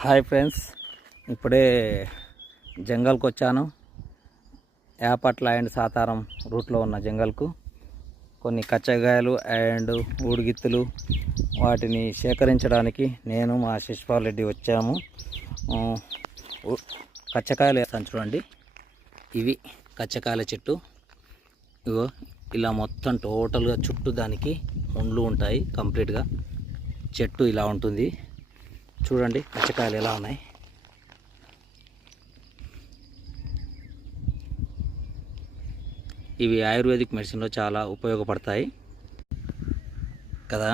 Hi friends, ఇప్పుడే జంగల్కి వచ్చాను. యాపట్ల and Satharam రూట్లో ఉన్న జంగల్కు కొన్ని కచ్చగాయలు అండ్ ఊడిగిత్తులు వాటిని సేకరించడానికి నేను మా శిశుపాల్ రెడ్డి వచ్చాము. కచ్చకాయలు వేస్తాను చూడండి. ఇవి కచ్చకాయల చెట్టు. ఇగో ఇలా మొత్తం టోటల్గా చుట్టూ దానికి ముండ్లు ఉంటాయి. కంప్లీట్గా చెట్టు ఇలా ఉంటుంది. చూడండి కచ్చకాయలు ఎలా ఉన్నాయి. ఇవి ఆయుర్వేదిక్ మెడిసిన్లో చాలా ఉపయోగపడతాయి కదా.